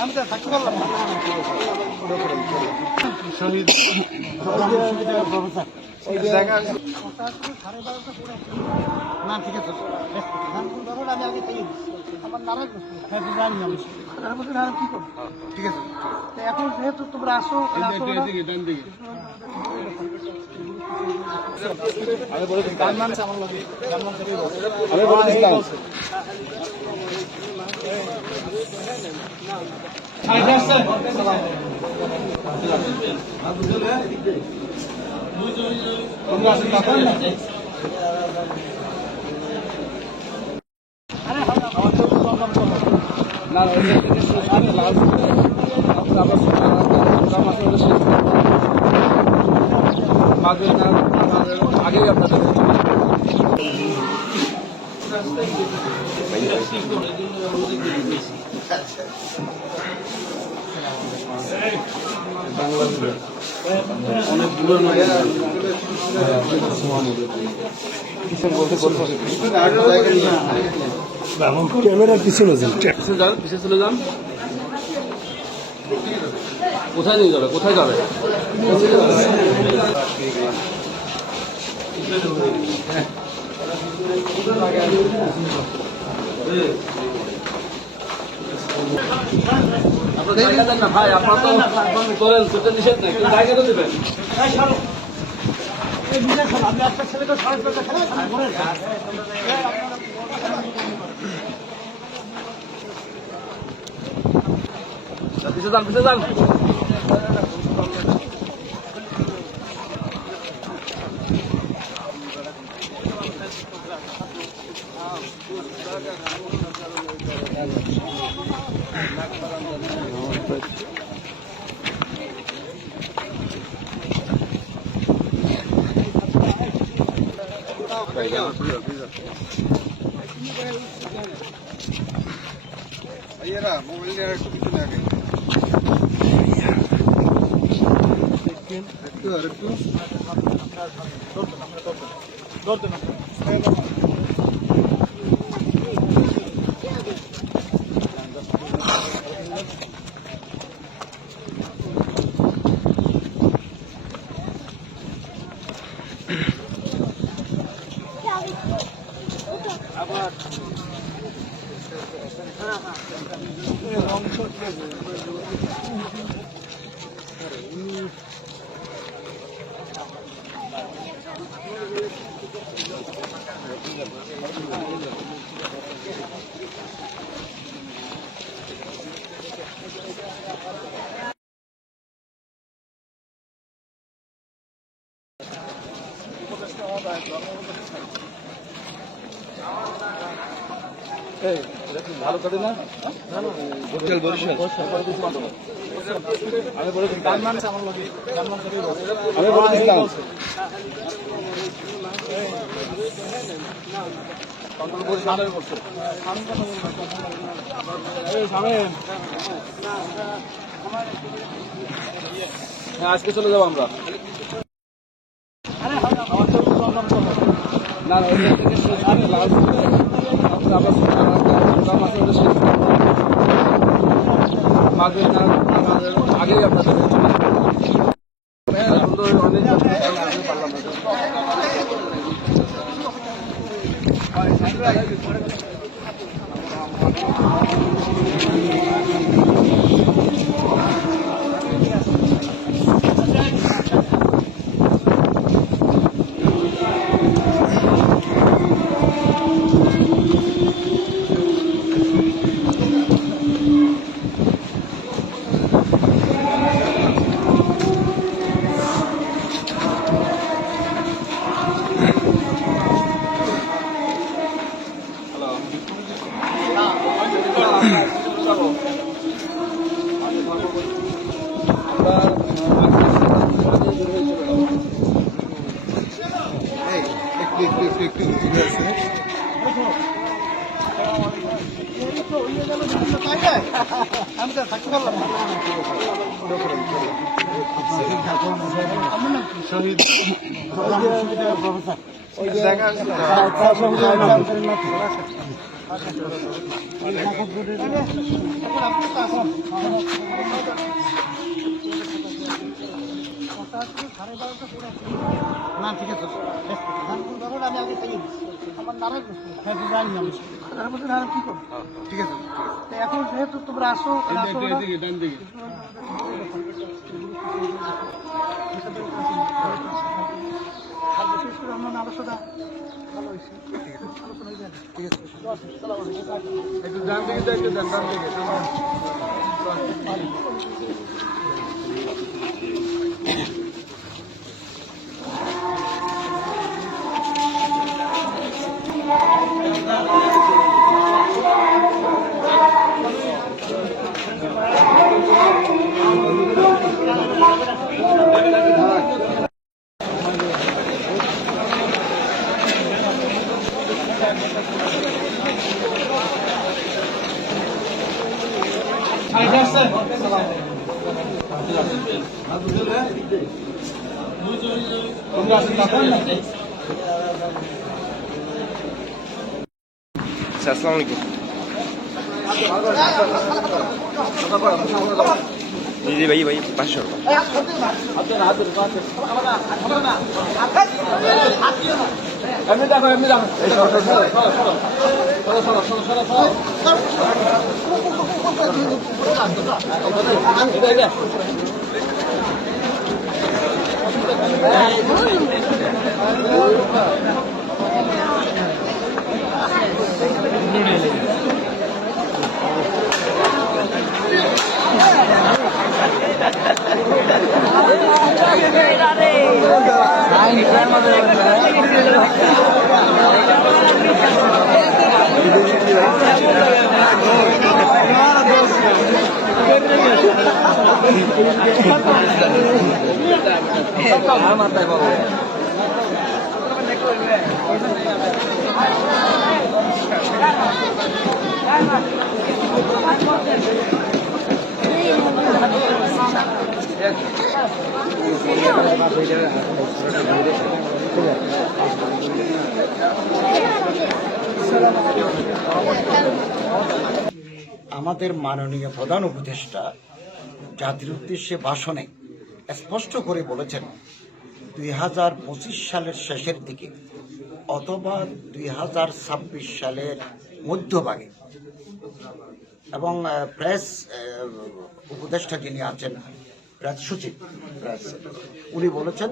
আমি তো থাকতে পারলাম না। শহীদ না ঠিক আছে আমি আগে আমার নারাজ জানি আমি কি করবো ঠিক আছে এখন যেহেতু তোমরা আসো আগেই আপনাদের অনেক দূরে ক্যামেরার পিছনে যান, পিছিয়ে চলে যান। কোথায় নিয়ে যাবে, কোথায় যাবে? আপনার জায়গা দেন না ভাই, আপনার তো করেন সেটা নিষেধ নেই, কিন্তু জায়গা তো দেবেন। পিছিয়ে যান, পিছিয়ে যান। মোবাইল নিয়ে একটু পিছনে আগে একটু ধরতে না আবার ভালো করে না আমি বলেছি গানমান আমার লাগে গানমান করে আমি বলেছিলাম হ্যাঁ আজকে চলে যাবো আমরা। না আগেই আপনাদের আমি তো থাকতে পারলাম না। শহীদ জায়গা না ঠিক আছে ধরুন আমি আগে খাইয়ে দিচ্ছি আমার নারাজ জানি আমি কি করবো ঠিক আছে তো এখন যেহেতু তোমরা আসো আর বিশেষ করে আমার আলোচনা ভালো হয়েছে আলোচনা হয়ে যাবে ঠিক আছে একটু ডান দিকে যাই, একটু ডান দিকে। আসসালামু আলাইকুম। জি ভাই 500 এমনি দেখো, এমনি দেখো। এই সরো, সরো, সরো, সরো, সরো, সরো, সরো, সরো, সরো। এটা, এটা। আমাদের মাননীয় প্রধান উপদেষ্টা জাতির উদ্দেশ্যে ভাষণে স্পষ্ট করে বলেছেন 2025 সালের শেষের দিকে অথবা 2026 সালের মধ্যভাগে এবং প্রেস উপদেষ্টা যিনি আছেন প্রেস সচিব উনি বলেছেন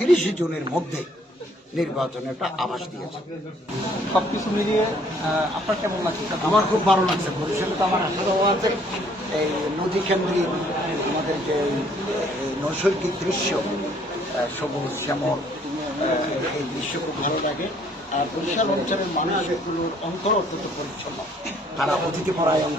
30 জুনের মধ্যে নির্বাচনের একটা আভাস দিয়েছেন। সবকিছু মিলিয়ে আপনার কেমন লাগছে? আমার খুব ভালো লাগছে। বরিশালে তো আমার আশাও আছে এই নদী কেন্দ্রিক আমাদের যে নৈসর্গিক দৃশ্য সবুজ শ্যামল এই দৃশ্য খুব ভালো লাগে। আর বরিশাল অঞ্চলের মানুষগুলোর অন্তর অত্যন্ত পরিচ্ছন্ন, তারা অতিথিপরায়ণ,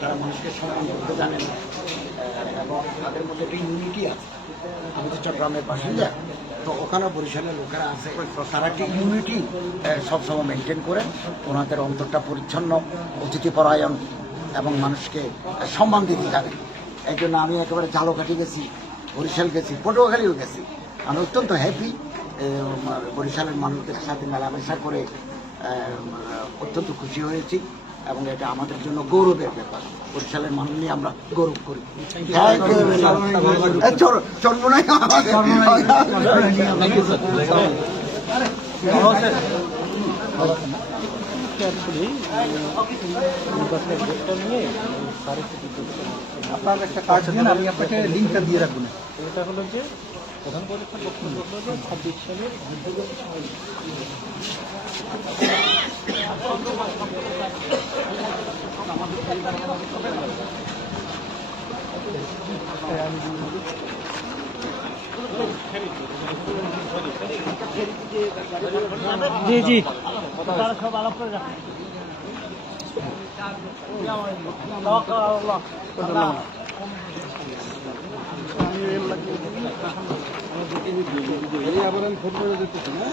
তারা মানুষকে সম্মান করতে জানেন এবং তাদের মধ্যে একটা ইউনিটি আছে। আমি তো চট্টগ্রামের বাসিন্দা, তো ওখানে বরিশালের লোকেরা আছে, তারা একটা ইউনিটি সবসময় মেনটেন করে, ওনাদের অন্তরটা পরিচ্ছন্ন, অতিথিপরায়ণ এবং মানুষকে সম্মান দিতে জানেন। এই জন্য আমি একেবারে ঝালকাঠি গেছি, বরিশাল গেছি, পটুয়াখালীও গেছি। আমি অত্যন্ত হ্যাপি বরিশালের মানুষদের সাথে মেলামেশা করে অত্যন্ত খুশি হয়েছি এবং এটা আমাদের জন্য গৌরবের ব্যাপার। বরিশালের মানুষ নিয়ে আমরা গৌরব করি। আপনার একটা কাজ দিন, আমি আপনাকে লিঙ্কটা দিয়ে রাখবো। এটা হলো যে প্রধান উপদেষ্টা বক্তব্য হলো যে 26 সালের জি জি তারা সব আলাপ করে রাখেন। আবার আমি ফোন করে দিতেছি না।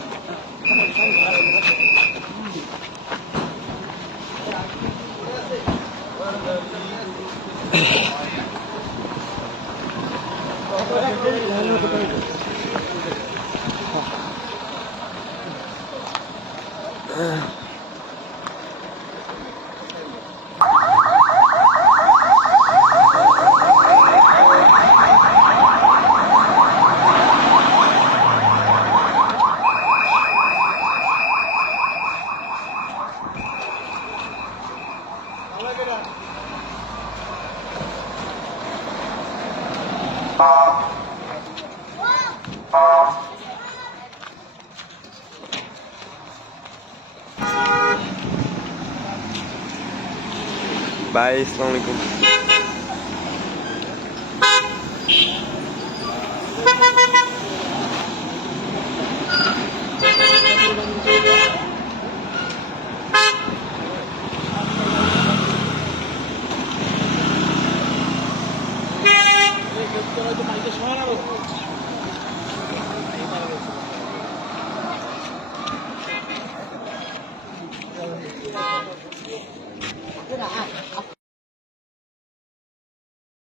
বাই, আসসালামু আলাইকুম।